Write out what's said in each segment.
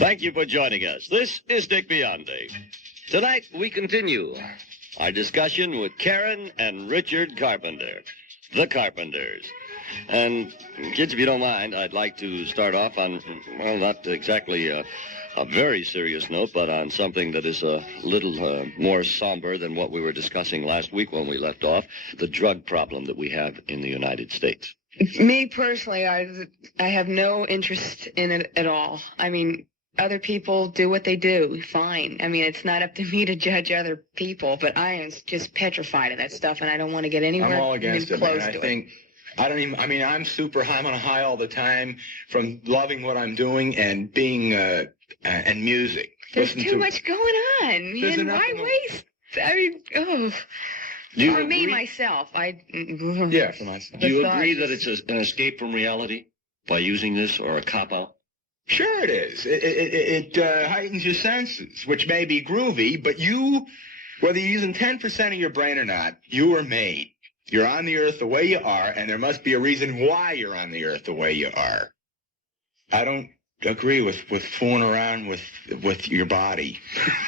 Thank you for joining us. This is Dick Biondi. Tonight, we continue our discussion with Karen and Richard Carpenter, the Carpenters. And, kids, if you don't mind, I'd like to start off on, well, not exactly a very serious note, but on something that is a little more somber than what we were discussing last week when we left off, the drug problem that we have in the United States. Me personally, I have no interest in it at all. I mean, other people do what they do, fine. I mean, it's not up to me to judge other people, but I am just petrified of that stuff, and I don't want to get anywhere I'm all against it, man. I'm super high. I'm on a high all the time from loving what I'm doing and being, and music. There's too much going on, man. Why waste? I mean, oh. For me, myself, Yeah, for myself. Do you agree that it's an escape from reality by using this, or a cop-out? Sure it is. It heightens your senses, which may be groovy, but you, whether you're using 10% of your brain or not, you were made. You're on the earth the way you are, and there must be a reason why you're on the earth the way you are. I don't agree with fooling around with your body.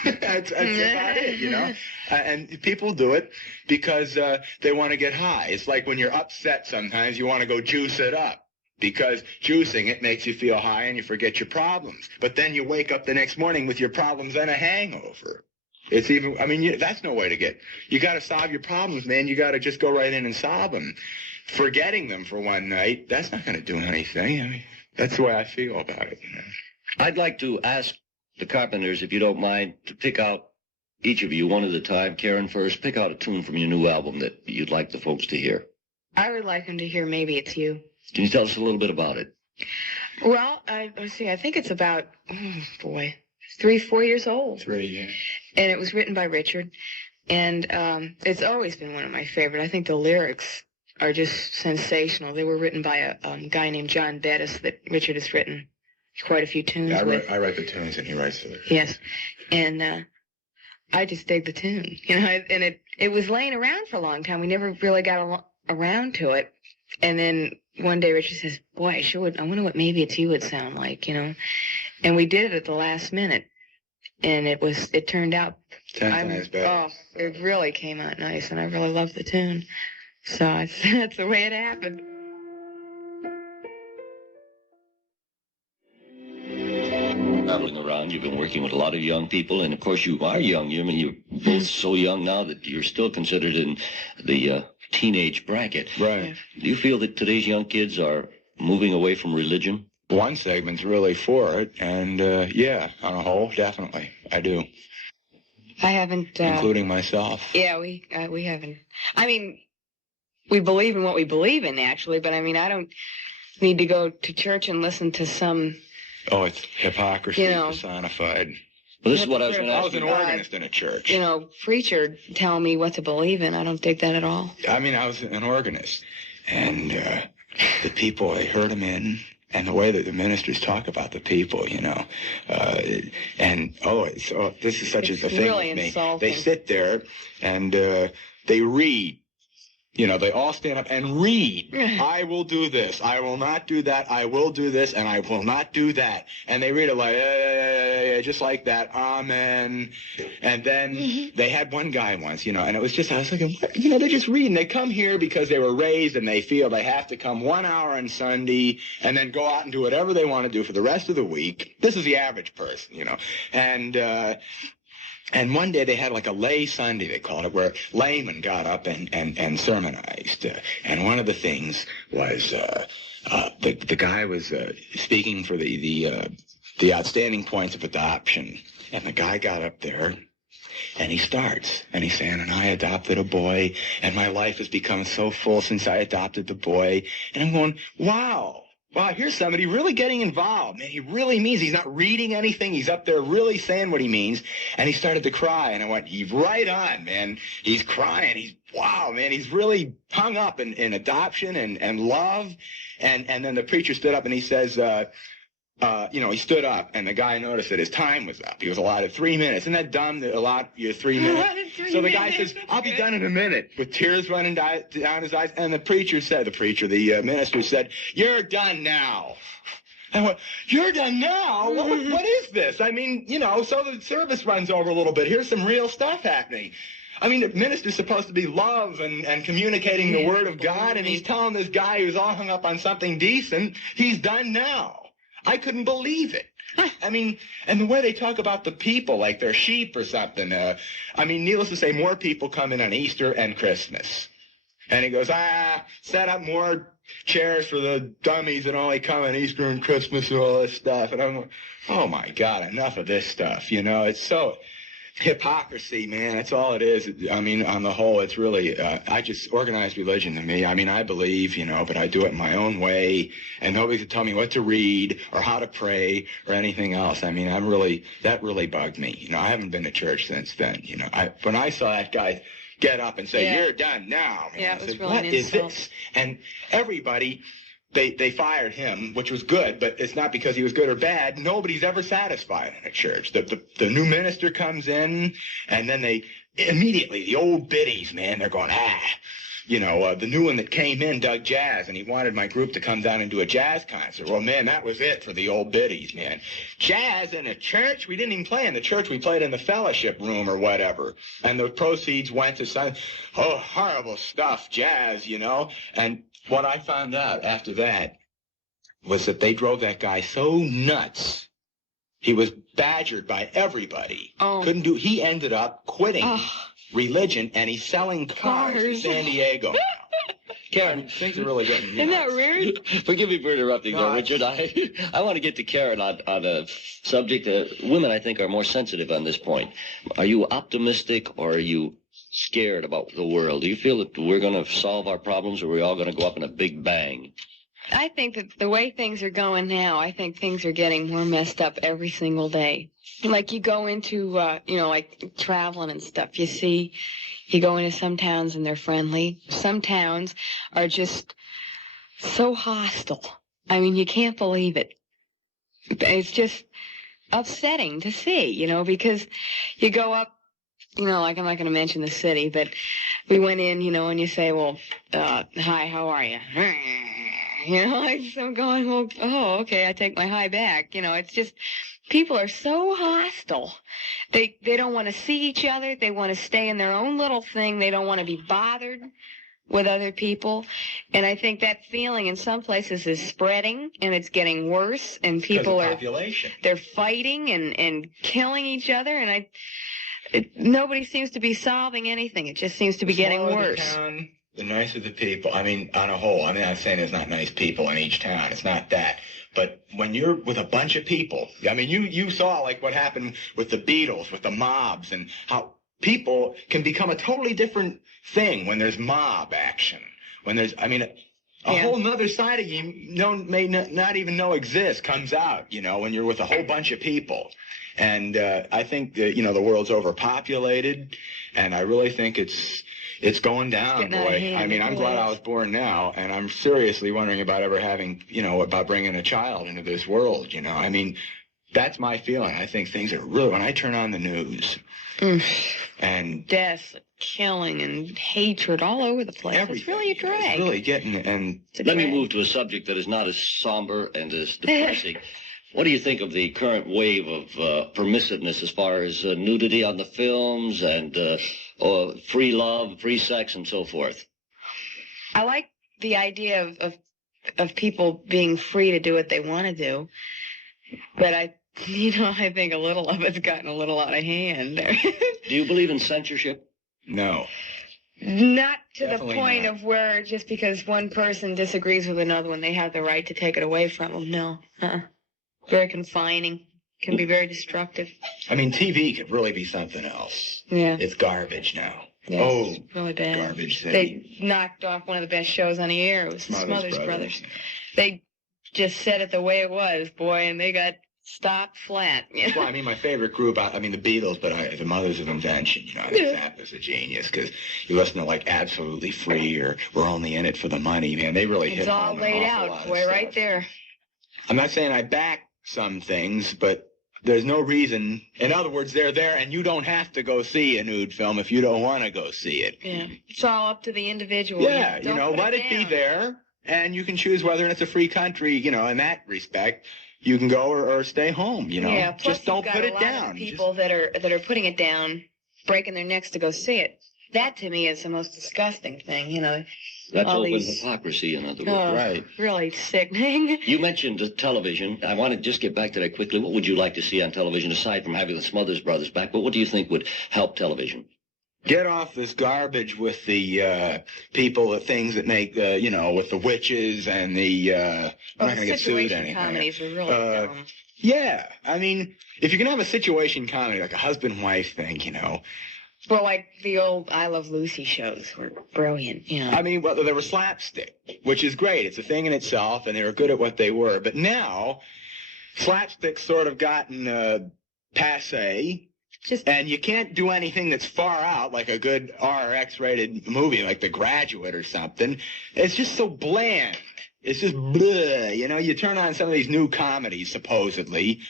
That's about it, you know? And people do it because they want to get high. It's like when you're upset sometimes, you want to go juice it up. Because juicing it makes you feel high and you forget your problems. But then you wake up the next morning with your problems and a hangover. It's even, I mean, that's no way to get. You got to solve your problems, man. You got to just go right in and solve them. Forgetting them for one night, that's not going to do anything. I mean, that's the way I feel about it. You know? I'd like to ask the Carpenters, if you don't mind, to pick out, each of you, one at a time. Karen first, pick out a tune from your new album that you'd like the folks to hear. I would like them to hear Maybe It's You. Can you tell us a little bit about it? Well, let's see, I think it's about, 3-4 years old. 3, yeah. And it was written by Richard. And it's always been one of my favorite. I think the lyrics are just sensational. They were written by a guy named John Bettis that Richard has written quite a few tunes with. I write the tunes and he writes it. Yes. And I just dig the tune. You know, and it was laying around for a long time. We never really got around to it. And then one day Richard says, boy, I wonder what Maybe It's You would sound like, you know. And we did it at the last minute. And it turned out 10 times better. Oh, it really came out nice, and I really loved the tune. So that's the way it happened. Traveling around, you've been working with a lot of young people, and of course you are young. I mean, you're both so young now that you're still considered in the teenage bracket. Right. Do you feel that today's young kids are moving away from religion? One segment's really for it, and yeah, on a whole, definitely, I do. I haven't, including myself. Yeah, we haven't. I mean, we believe in what we believe in, naturally, but I mean, I don't need to go to church and listen to some. Oh, it's hypocrisy, personified. Well, this is what I was going to ask. I was an organist in a church. You know, preacher telling me what to believe in. I don't dig that at all. I mean, I was an organist, and the people, I heard them in, and the way that the ministers talk about the people, you know, and this is such a thing really with me. Insulting. They sit there and they read. You know, they all stand up and read. I will do this. I will not do that. I will do this, and I will not do that. And they read it like, just like that. Amen. And then they had one guy once, you know, and it was just, I was thinking, what? You know, they're just reading. They come here because they were raised, and they feel they have to come 1 hour on Sunday and then go out and do whatever they want to do for the rest of the week. This is the average person, you know. And one day they had like a lay Sunday, they called it, where laymen got up and sermonized. And one of the things was the guy was speaking for the outstanding points of adoption. And the guy got up there and he starts and he's saying, and I adopted a boy and my life has become so full since I adopted the boy. And I'm going, wow. Wow, here's somebody really getting involved. Man, he really means, he's not reading anything. He's up there really saying what he means. And he started to cry. And I went, he's right on, man. He's crying. Wow, man, he's really hung up in adoption and love. And then the preacher stood up and he says, he stood up, and the guy noticed that his time was up. He was allotted 3 minutes. Isn't that dumb to allot your 3 minutes? So the guy says, I'll be done in a minute, with tears running down his eyes. And the minister said, you're done now. I went, you're done now? What is this? I mean, so the service runs over a little bit. Here's some real stuff happening. I mean, the minister's supposed to be love and communicating the word of God, and he's telling this guy who's all hung up on something decent, he's done now. I couldn't believe it. I mean, and the way they talk about the people, like they're sheep or something. I mean, needless to say, more people come in on Easter and Christmas. And he goes, set up more chairs for the dummies that only come on Easter and Christmas and all this stuff. And I'm like, oh, my God, enough of this stuff. It's so hypocrisy, man. That's all it is. I mean, on the whole, it's really, organized religion to me. I mean, I believe, but I do it in my own way, and nobody can tell me what to read or how to pray or anything else. I mean, that really bugged me. I haven't been to church since then. When I saw that guy get up and say, you're done now, man, yeah, I it was said, really what an is insult. this? And everybody... They fired him, which was good, but it's not because he was good or bad. Nobody's ever satisfied in a church. The new minister comes in, and then they immediately, the old biddies, man, they're going, the new one that came in dug jazz, and he wanted my group to come down and do a jazz concert. Well, man, that was it for the old biddies, man. Jazz in a church? We didn't even play in the church. We played in the fellowship room or whatever. And the proceeds went to some, horrible stuff, jazz, And what I found out after that was that they drove that guy so nuts. He was badgered by everybody. He ended up quitting religion, and he's selling cars in San Diego. Karen, things are really getting Isn't that weird? Forgive me for interrupting, though, Richard. I want to get to Karen on a subject. Women, I think, are more sensitive on this point. Are you optimistic, or are you scared about the world? Do you feel that we're going to solve our problems, or are we all going to go up in a big bang? I think that the way things are going now, I think things are getting more messed up every single day. Like you go into, like traveling and stuff, you go into some towns and they're friendly. Some towns are just so hostile. I mean, you can't believe it. It's just upsetting to see, because you go up, like I'm not going to mention the city, but we went in, and you say, well, hi, how are you? I'm going, well, okay, I take my hi back. It's just, people are so hostile. They don't want to see each other. They want to stay in their own little thing. They don't want to be bothered with other people. And I think that feeling in some places is spreading, and it's getting worse, and people they're fighting and killing each other, and nobody seems to be solving anything. It just seems to be getting worse. The nicer the people. I mean, on a whole, I'm not saying there's not nice people in each town. It's not that. But when you're with a bunch of people, I mean, you saw like what happened with the Beatles, with the mobs, and how people can become a totally different thing when there's mob action. When there's, a whole nother side of you may not even know exists comes out, when you're with a whole bunch of people. And I think that, the world's overpopulated, and I really think it's going down, boy. I mean, I'm glad I was born now, and I'm seriously wondering about ever having, about bringing a child into this world, I mean, that's my feeling. I think things are really, when I turn on the news, and death, killing, and hatred all over the place. It's really a drag. It's really getting, and... Let me move to a subject that is not as somber and as depressing. What do you think of the current wave of permissiveness as far as nudity on the films and free love, free sex, and so forth? I like the idea of people being free to do what they want to do, but I think a little of it's gotten a little out of hand. Do you believe in censorship? No. Not to Definitely the point not. of where just because one person disagrees with another one, they have the right to take it away from them. No. Very confining. Can be very destructive. I mean, TV could really be something else. Yeah. It's garbage now. Yes, it's really bad. Garbage City. They knocked off one of the best shows on the air. It was the Smothers Brothers. They just said it the way it was, boy, and they got stopped flat. That's why, my favorite group, the Beatles, but the Mothers of Invention, I think that was a genius, because you listen to, Absolutely Free or We're Only in It for the Money, man, they really hit home. It's all laid out, boy, right there. I'm not saying I back some things, but there's no reason. In other words, they're there, and you don't have to go see a nude film if you don't want to go see it. Yeah. It's all up to the individual. Yeah, Don't put let it be down. there. and you can choose whether it's a free country, you know, in that respect. You can go or stay home, you know. Yeah, plus just don't you've got put a it lot down. of people that are putting it down, breaking their necks to go see it. That to me is the most disgusting thing, you know. That's all open these- hypocrisy, in other words. Oh, Right. really sickening. You mentioned television. I want to just get back to that quickly. What would you like to see on television, aside from having the Smothers Brothers back? But what do you think would help television? Get off this garbage with the people, the things that make, you know, with the witches and the, I'm not going to get sued situation anything. comedies are really dumb. Yeah, I mean, if you can have a situation comedy, like a husband-wife thing, you know. Well, like the old I Love Lucy shows were brilliant, you know. I mean, well, they were slapstick, which is great. It's a thing in itself, and they were good at what they were. But now, slapstick's sort of gotten passe. And you can't do anything that's far out, like a good R or X-rated movie, like The Graduate or something. It's just so bland. It's just bleh. You know, you turn on some of these new comedies, supposedly,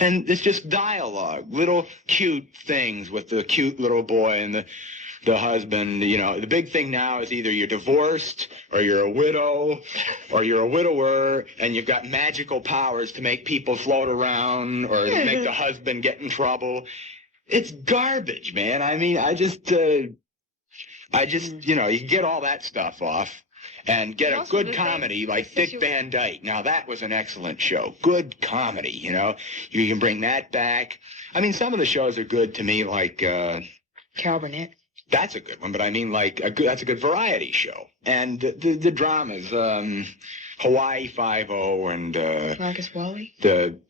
and it's just dialogue, little cute things with the cute little boy and the husband. You know, the big thing now is either you're divorced or you're a widow or you're a widower and you've got magical powers to make people float around or make the husband get in trouble. It's garbage, man. I mean, I just, you know, you get all that stuff off and get a good comedy like Dick Van Dyke. Now, that was an excellent show. Good comedy, you know. You can bring that back. I mean, some of the shows are good to me, like... Carol Burnett. That's a good one, but I mean, like, that's a good variety show. And the dramas, Hawaii Five-0 and... Marcus Wally?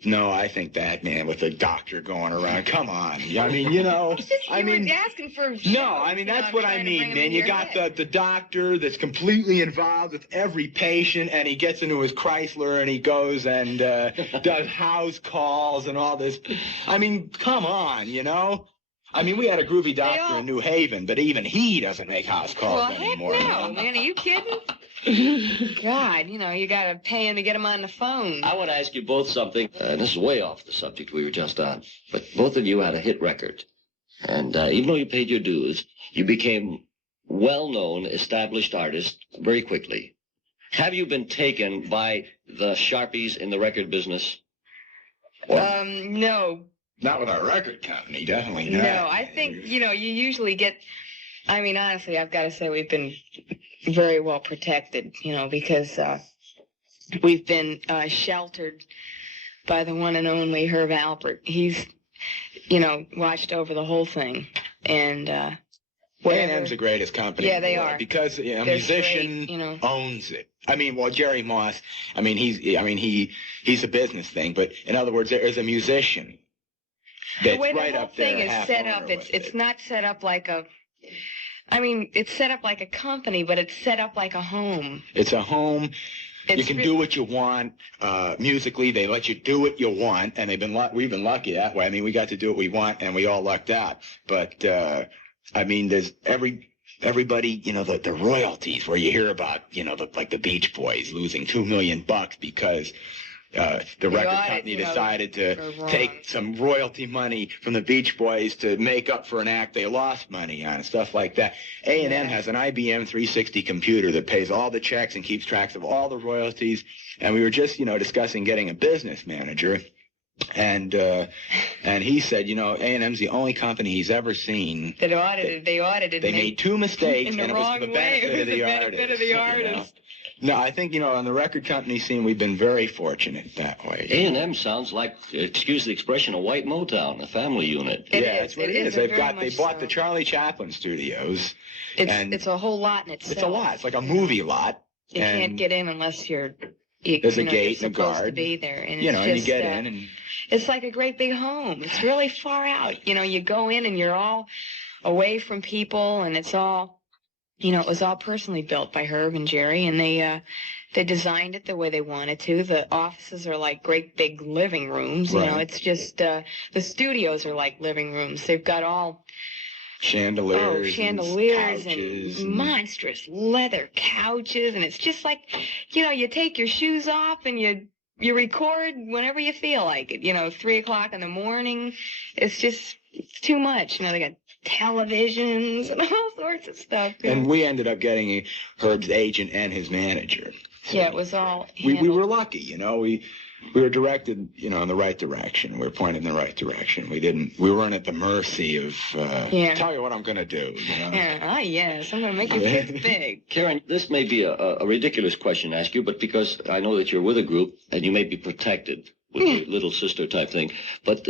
No, I think that, man, with the doctor going around. Come on. I mean, you know... You were asking for... No, I mean, that's what I mean, man. You got the doctor that's completely involved with every patient, and he gets into his Chrysler, and he goes and does house calls and all this. I mean, come on, you know? I mean, we had a groovy doctor in New Haven, but even he doesn't make house calls anymore. Well, heck no, man. Are you kidding? God, you know, you got to pay him to get him on the phone. I want to ask you both something. This is way off the subject we were just on. But both of you had a hit record. And even though you paid your dues, you became well-known, established artists very quickly. Have you been taken by the Sharpies in the record business? No. Not with our record company, definitely not. No, I think, you know, you usually get... I mean, honestly, I've got to say we've been very well protected, you know, because we've been sheltered by the one and only Herb Alpert. He's, you know, watched over the whole thing. And A&M's the greatest company. Yeah, they are. Because a musician straight, you know. owns it. I mean, well, Jerry Moss, I mean, he's a business thing, but in other words, there is a musician. The way the whole thing is set up, it's not set up like a... I mean, it's set up like a company, but it's set up like a home. It's a home. You can do what you want. Musically, they let you do what you want, and we've been lucky that way. I mean, we got to do what we want, and we all lucked out. But I mean, there's everybody, you know, the royalties where you hear about, you know, like the Beach Boys losing $2 million because the record company decided to take some royalty money from the Beach Boys to make up for an act they lost money on, stuff like that. A&M has an IBM 360 computer that pays all the checks and keeps track of all the royalties. And we were just, you know, discussing getting a business manager. And he said, you know, A&M's the only company he's ever seen. They audited. They made two mistakes, and it was for the benefit of the artist. No, I think, you know, on the record company scene, we've been very fortunate that way. A&M sounds like, excuse the expression, a white Motown, a family unit. That's what it is. They bought the Charlie Chaplin studios. It's a whole lot in itself. It's a lot. It's like a movie lot. You can't get in unless there's a gate and a guard. To be there, and you it's know, just, and you get in, and it's like a great big home. It's really far out. You know, you go in and you're all away from people, and it's all. You know, it was all personally built by Herb and Jerry, and they designed it the way they wanted to. The offices are like great big living rooms. You know, it's just the studios are like living rooms. They've got all chandeliers and monstrous leather couches, and it's just like, you know, you take your shoes off and you record whenever you feel like it. You know, 3 o'clock in the morning. It's too much. You know, they got televisions and all sorts of stuff. And we ended up getting Herb's agent and his manager. Yeah, it was all we were lucky, you know. We were directed, you know, in the right direction. We were pointed in the right direction. We weren't at the mercy of, tell you what I'm going to do, you know? Yeah, yes, I'm going to make your kids big. Karen, this may be a ridiculous question to ask you, but because I know that you're with a group and you may be protected with your little sister type thing, but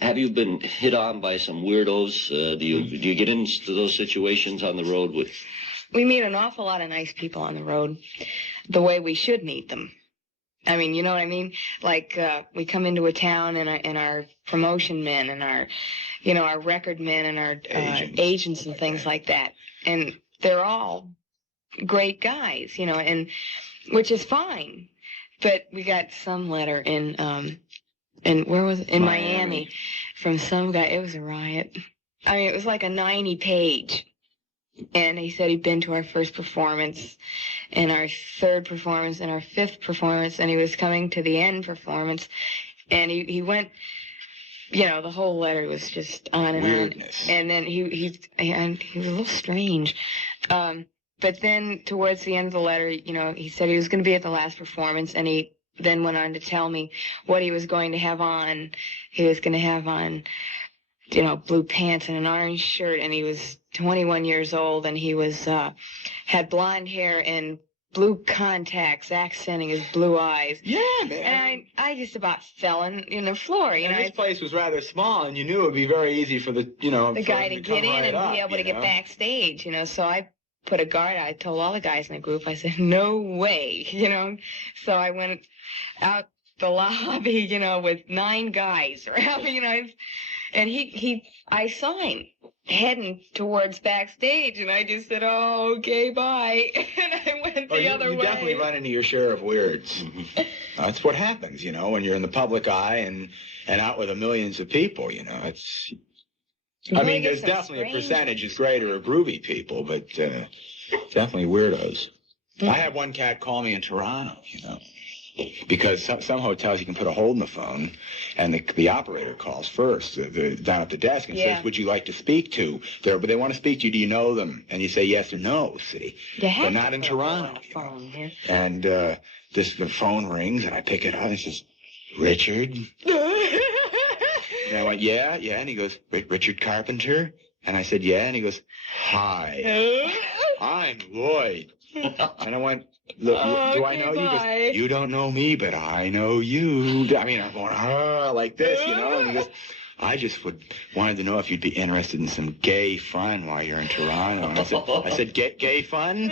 have you been hit on by some weirdos? Do you get into those situations on the road with? We meet an awful lot of nice people on the road, the way we should meet them. I mean, you know what I mean? Like, we come into a town and our promotion men and our, you know, our record men and our agents and things like that. And they're all great guys, you know, and which is fine. But we got some letter in where was it? In Miami from some guy. It was a riot. I mean, it was like a 90-page. And he said he'd been to our first performance and our third performance and our fifth performance, and he was coming to the end performance. And he went, you know, the whole letter was just on and Weirdness. on. And then he was a little strange. But then towards the end of the letter, you know, he said he was going to be at the last performance, and he then went on to tell me what he was going to have on. He was going to have on, you know, blue pants and an orange shirt, and he was 21 years old, and he was had blonde hair and blue contacts, accenting his blue eyes. Yeah, man. And I just about fell in the floor, you know. This place was rather small, and you knew it would be very easy for the guy to get in right and be able to get backstage, you know. So I put a guard. I told all the guys in the group, I said, no way, you know. So I went out the lobby, you know, with 9 guys around me, you know. And I saw him heading towards backstage, and I just said, oh, okay, bye. And I went the other way. You definitely run into your share of weirds. That's what happens, you know, when you're in the public eye and out with the millions of people, you know. It's. I mean, there's definitely a percentage is greater of groovy people, but definitely weirdos. I had one cat call me in Toronto, you know. Because some hotels you can put a hold in the phone, and the operator calls first down at the desk and says, "Would you like to speak to?" But they want to speak to you. Do you know them? And you say yes or no. See, they're not in Toronto. And the phone rings, and I pick it up, and it says, "Richard." And I went, "Yeah." And he goes, "Richard Carpenter?" And I said, "Yeah." And he goes, "Hi, I'm Lloyd." And I went, "Look, do I know you?" He goes, "You don't know me, but I know you." I mean, I'm going, like this, you know. And he goes, "I just wanted to know if you'd be interested in some gay fun while you're in Toronto." And I said, gay fun?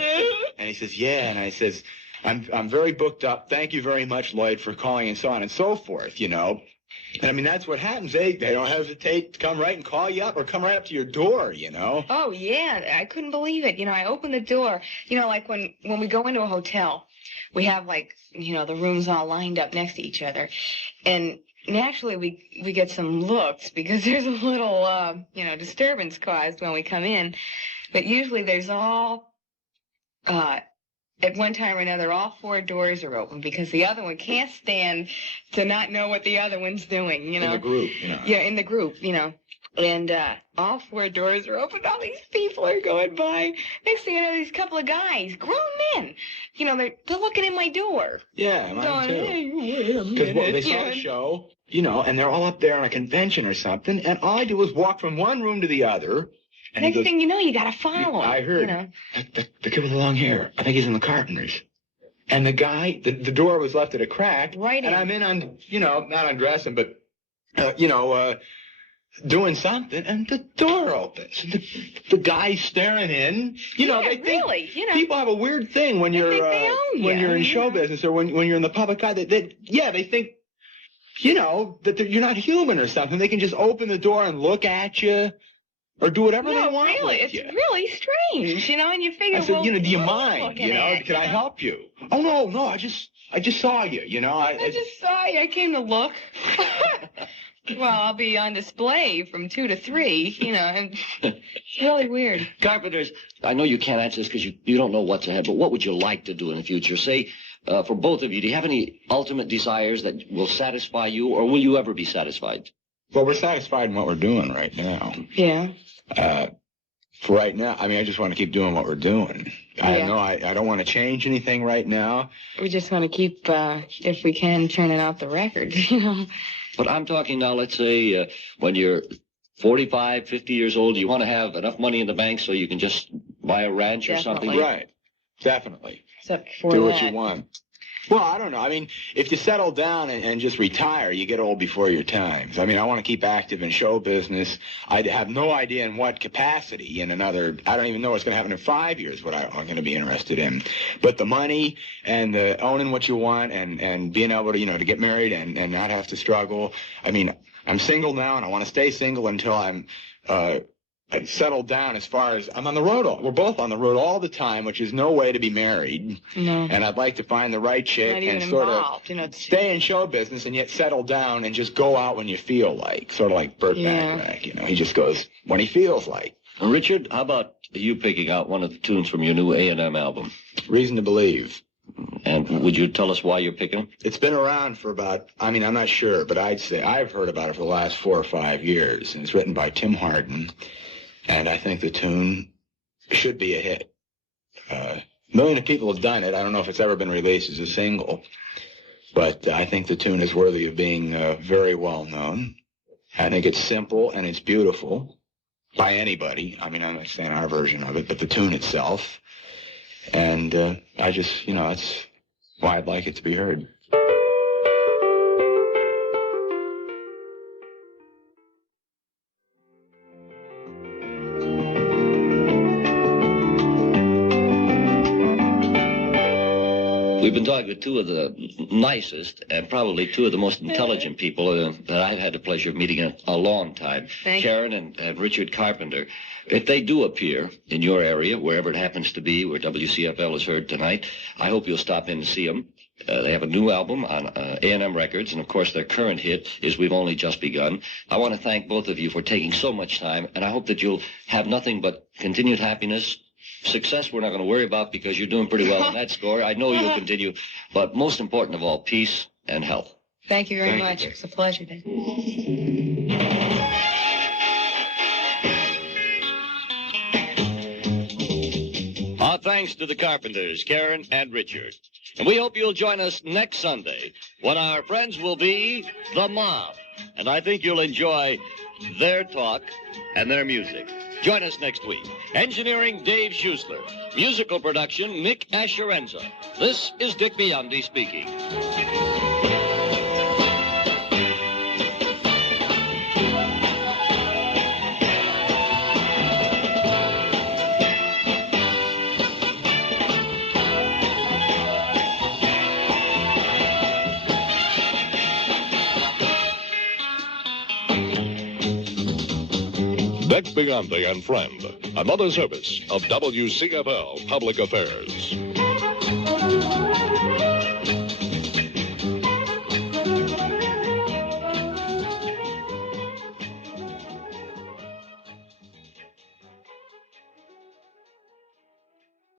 And he says, "Yeah." And I says, I'm very booked up. Thank you very much, Lloyd, for calling," and so on and so forth, you know. And I mean, that's what happens. They don't hesitate to come right and call you up or come right up to your door, you know. Oh, yeah. I couldn't believe it. You know, I opened the door. You know, like when we go into a hotel, we have, like, you know, the rooms all lined up next to each other. And naturally, we get some looks because there's a little, you know, disturbance caused when we come in. But usually there's all... at one time or another, all 4 doors are open because the other one can't stand to not know what the other one's doing, you know. In the group, you know. Yeah, in the group, you know. And all 4 doors are open. All these people are going by. Next thing I know, these couple of guys, grown men, you know, they're looking in my door. Yeah, mine too. Hey, wait a minute. Because they saw a show, you know, and they're all up there on a convention or something, and all I do is walk from one room to the other. And next thing you know, you got to follow him. I heard. You know? The kid with the long hair. I think he's in the Carpenters. And the guy, the door was left at a crack. Right. And I'm in on, you know, not undressing, but, you know, doing something, and the door opens. And the guy's staring in. You know, they think really, you know, people have a weird thing when you're when you're in show business or when you're in the public eye. They think, you know, that you're not human or something. They can just open the door and look at you. Or do whatever they want. Really, it's really strange, you know. And you figure, I said, you know, do you what mind? You know, can I help you? Oh no, I just saw you. You know, I just saw you. I came to look. Well, I'll be on display from 2 to 3. You know, and it's really weird. Carpenters, I know you can't answer this because you don't know what's ahead. But what would you like to do in the future? Say, for both of you, do you have any ultimate desires that will satisfy you, or will you ever be satisfied? Well, we're satisfied in what we're doing right now. Yeah. for right now, I mean, I just want to keep doing what we're doing. I don't want to change anything right now. We just want to keep, if we can, churning out the records, you know. But I'm talking now, let's say, when you're 45, 50 years old, you want to have enough money in the bank so you can just buy a ranch or something? Right. Definitely. Except for do what you want. Well, I don't know. I mean, if you settle down and just retire, you get old before your times. I mean, I want to keep active in show business. I have no idea in what capacity in another, I don't even know what's going to happen in 5 years, what I'm going to be interested in. But the money and the owning what you want and being able to, to get married and not have to struggle. I mean, I'm single now and I want to stay single until I'm settled down as far as I'm on the road. We're both on the road all the time, which is no way to be married. No. And I'd like to find the right chick and sort involved, of stay in show business and yet settle down and just go out when you feel like, sort of like Burt Bacharach, He just goes when he feels like. Richard, how about you picking out one of the tunes from your new A&M album? Reason to Believe. And would you tell us why you're picking them? It's been around for about, I'm not sure, but I'd say I've heard about it for the last 4 or 5 years. And it's written by Tim Hardin. And I think the tune should be a hit. A million of people have done it. I don't know if it's ever been released as a single. But I think the tune is worthy of being very well known. I think it's simple and it's beautiful by anybody. I mean, I'm not saying our version of it, but the tune itself. And I just, that's why I'd like it to be heard. We've been talking to two of the nicest and probably two of the most intelligent people that I've had the pleasure of meeting in a long time, Karen and Richard Carpenter. If they do appear in your area, wherever it happens to be, where WCFL is heard tonight, I hope you'll stop in and see them. They have a new album on A&M Records, and of course their current hit is We've Only Just Begun. I want to thank both of you for taking so much time, and I hope that you'll have nothing but continued happiness. Success we're not going to worry about because you're doing pretty well on that score. I know you'll continue. But most important of all, peace and health. Thank you very much. It's a pleasure, Dave. Our thanks to the Carpenters, Karen and Richard. And we hope you'll join us next Sunday when our friends will be the Mob. And I think you'll enjoy their talk and their music. Join us next week. Engineering, Dave Schuessler. Musical production, Nick Asherenza. This is Dick Biondi speaking. Dick Biondi and Friend, another service of WCFL Public Affairs.